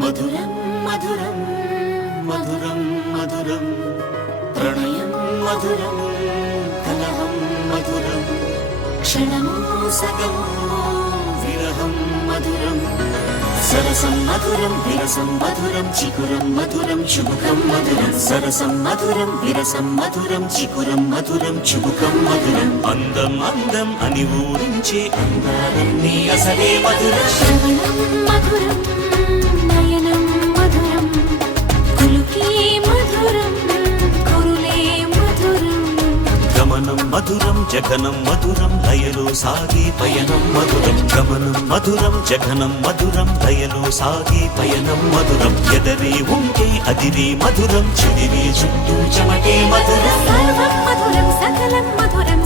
మధురం మధురం మధురం మధురం ప్రణయం మధురం కలహం మధురం క్షణము సగము విరహం మధురం సరసం మధురం విరసం మధురం చికురం మధురం చుబుకం మధురం సరసం మధురం విరసం మధురం చికురం మధురం చుబుకం మధురం అందం అందం అని ఊరించే అందాలన్నీ అసలే మధురం శ్రవణం మధురం నయనం మధురం కులుకే మధురం కురులే మధురం గమనం మధురం జగనం మధురం లయలో సాగే పయనం మధురం గమనం మధురం జగనం మధురం లయలో సాగే పయనం మధురం ఎదరే ఉంటే అదిరే మధురం చెదిరే చుట్టూ చెమటే మధురం సర్వం మధురం సకలం మధురం